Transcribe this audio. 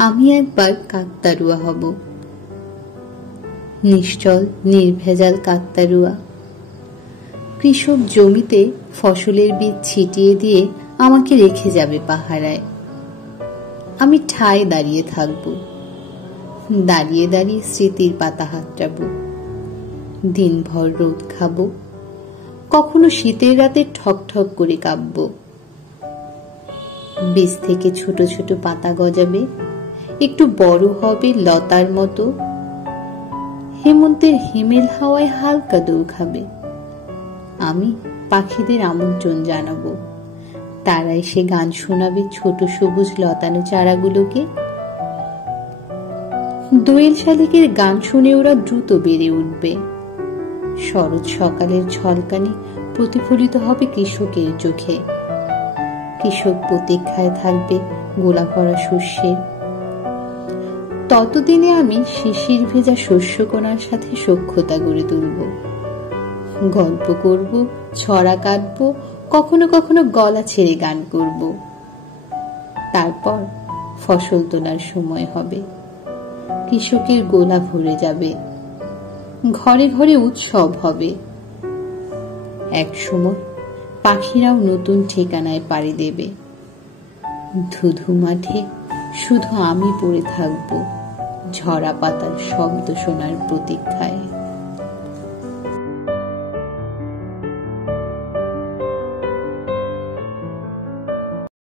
আমি একবার কাকতাড়ুয়া হব, নিশ্চল নির্ভেজাল কাকতাড়ুয়া। কৃষক জমিতে ফসলের বীজ ছিটিয়ে দিয়ে আমাকে রেখে যাবে পাহারায়। আমি ঠায় দাঁড়িয়ে থাকব, দাঁড়িয়ে দাঁড়িয়ে স্মৃতির পাতা হাতড়াবো। দিনভর রোদ খাবো, কখনো শীতের রাতে ঠক ঠক করে কাঁপবো। বীজ থেকে ছোট ছোট পাতা গজাবে, একটু বড় হবে লতার মতো। হেমন্তের হিমেল হাওয়ায় হালকা দোল খাবে। আমি পাখিদের আমন্ত্রণ জানাবো, তারা এসে গান শোনাবে ছোট সবুজ লতানো চারাগুলোকে। দোয়েল শালিকের গান শুনে ওরা দ্রুত বেড়ে উঠবে। শরৎ সকালের ঝলকানি প্রতিফলিত হবে কৃষকের চোখে। কৃষক প্রতীক্ষায় থাকবে গোলা ভরা শস্যের। ততদিনে আমি শিশির ভেজা শস্যকণার সাথে সখ্যতা গড়ে তুলব, গল্প করব, ছড়া কাটব, কখনো কখনো গলা ছেড়ে গান করব। তারপর ফসল তোলার সময় হবে, কৃষকের গোলা ভরে যাবে, ঘরে ঘরে উৎসব হবে। এক সময় পাখিরাও নতুন ঠিকানায় পাড়ি দেবে। ধুধু মাঠে শুধু আমি পড়ে থাকবো ঝরা পাতার শব্দ শোনার প্রতীক্ষায়।